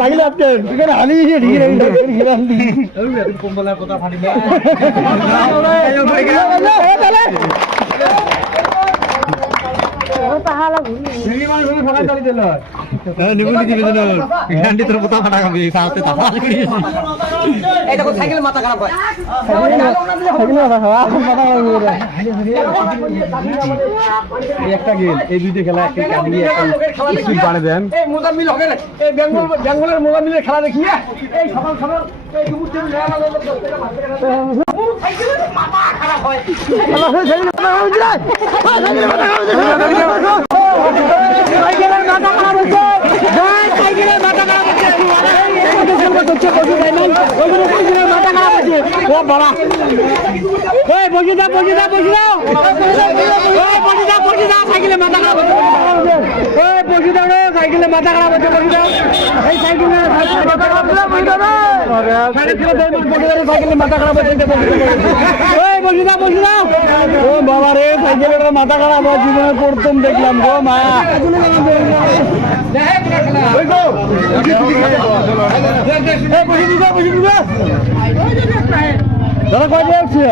লাগলে আপনার হালি সাইকেল মাথা খারাপ হয় একটা গেল এই দুইটা খেলা বাড়ে দেন মোজামিল হবে না এই বেঙ্গলের মোজামিলের খেলা দেখিয়ে এই সকাল সকাল এই দুপুর থেকে মাথা খারাপ হয় সাইকেলে মাথা খারাপ হচ্ছে ও বাবা রে সাইকেলের মাথা খারাপ হয় জীবনে প্রথম দেখলাম গো মা দাদা কয় আছে